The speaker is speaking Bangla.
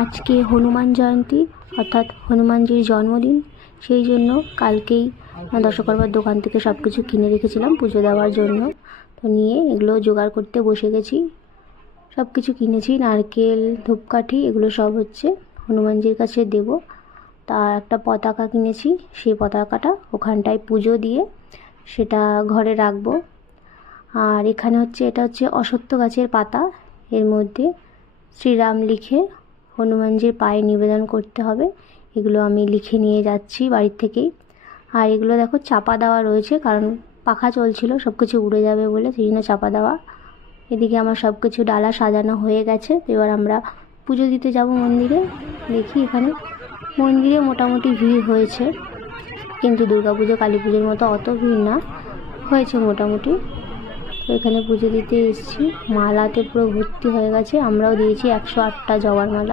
আজকে হনুমান জয়ন্তী অর্থাৎ হনুমানজির জন্মদিন, সেই জন্য কালকেই দশকর্মার দোকান থেকে সব কিছু কিনে রেখেছিলাম পুজো দেওয়ার জন্য। তো নিয়ে এগুলো জোগাড় করতে বসে গেছি। সব কিছু কিনেছি, নারকেল, ধূপকাঠি, এগুলো সব হচ্ছে হনুমানজির কাছে দেব। তার একটা পতাকা কিনেছি, সেই পতাকাটা ওখানটায় পুজো দিয়ে সেটা ঘরে রাখবো। আর এখানে হচ্ছে এটা হচ্ছে অশ্বত্থ গাছের পাতা, এর মধ্যে শ্রীরাম লিখে হনুমানজির পায়ে নিবেদন করতে হবে। এগুলো আমি লিখে নিয়ে যাচ্ছি বাড়ির থেকেই। আর এগুলো দেখো চাপা দেওয়া রয়েছে, কারণ পাখা চলছিল, সব কিছু উড়ে যাবে বলে সেই জন্য চাপা দেওয়া। এদিকে আমার সব কিছু ডালা সাজানো হয়ে গেছে। এবার আমরা পুজো দিতে যাব মন্দিরে। দেখি এখানে মন্দিরে মোটামুটি ভিড় হয়েছে, কিন্তু দুর্গাপুজো কালী পুজোর মতো অত ভিড় না, হয়েছে মোটামুটি। তো এখানে পুজো দিতে এসেছি, মালাতে পুরো ভর্তি হয়ে গেছে। আমরাও দিয়েছি 108টা জবার মালা।